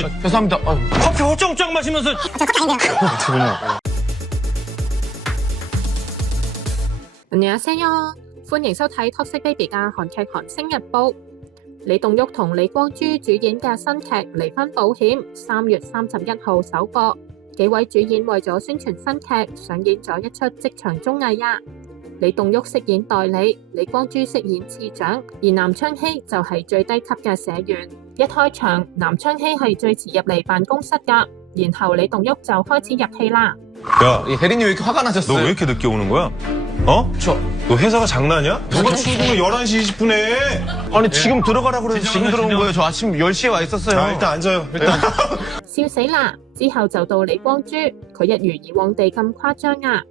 이거. 죄송합니다. 커피 호쩡쩡 마시면서. 안녕하세요，歡迎收睇 Toxic Baby 嘅韓劇《韓星日報》。李棟旭同李光洙主演嘅新劇《離婚保險》3月31號首播。幾位主演為咗宣傳新劇，上演咗一出職場綜藝啊！李棟旭飾演代理，李光洙飾演次長，而南昌熙就係最低級嘅社員。一開場，南昌熙係最遲入嚟辦公室㗎，然後李棟旭就開始入戲啦。 야, 대리님 왜 이렇게 화가 나셨어요? 너 왜 이렇게 늦게 오는 거야? 어? 너 회사가 장난이야? 누가 출근을 11시 20분에? 아니 지금 들어가라고 그래서 지금 들어온 거예요. 저 아침 10시에 와 있었어요. 아, 일단 앉아요. 일단. 笑死啦！之後就到李光洙，佢一如以往地咁誇張啊！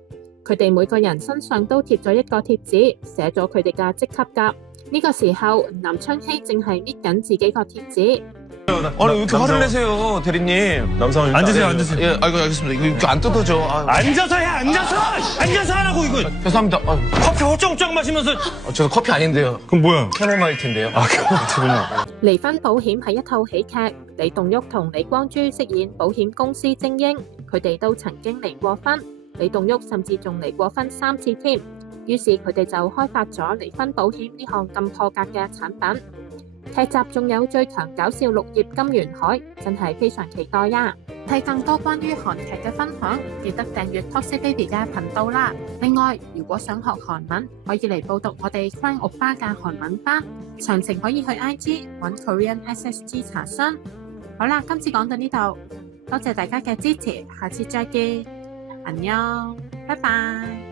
佢哋每個人身上都貼咗一個貼紙，寫咗佢哋嘅職級㗎。呢個時候，南昌熙正係搣緊自己個貼紙。 아니 왜 이렇게 화를 내세요, 대리님? 남상원 앉으세요, 앉으세요. 예, 아이고 알겠습니다. 이거 안 뜯어져. 앉아서 해, 앉아서! 앉아서 하라고, 이거! 죄송합니다. 커피 호쩡쩡 마시면서. 저 커피 아닌데요. 그럼 뭐야? 캐모마일 텐데요. 아, 그렇구나. 離婚保險係一套喜劇，李棟旭同李光洙飾演保險公司精英，佢哋都曾經離過婚，李棟旭甚至仲離過婚3次添。於是佢哋就開發咗離婚保險呢項咁破格嘅產品。劇集仲有最強搞笑綠葉金元海，真係非常期待呀！睇更多關於韓劇嘅分享，記得訂閱 Toxic Baby 嘅頻道啦。另外，如果想學韓文，可以嚟報讀我哋 Crying Oppa 嘅韓文班，詳情可以去 IG 揾 Korean SSG 查詢。好啦，今次講到呢度，多謝大家嘅支持，下次再見，안녕，拜拜。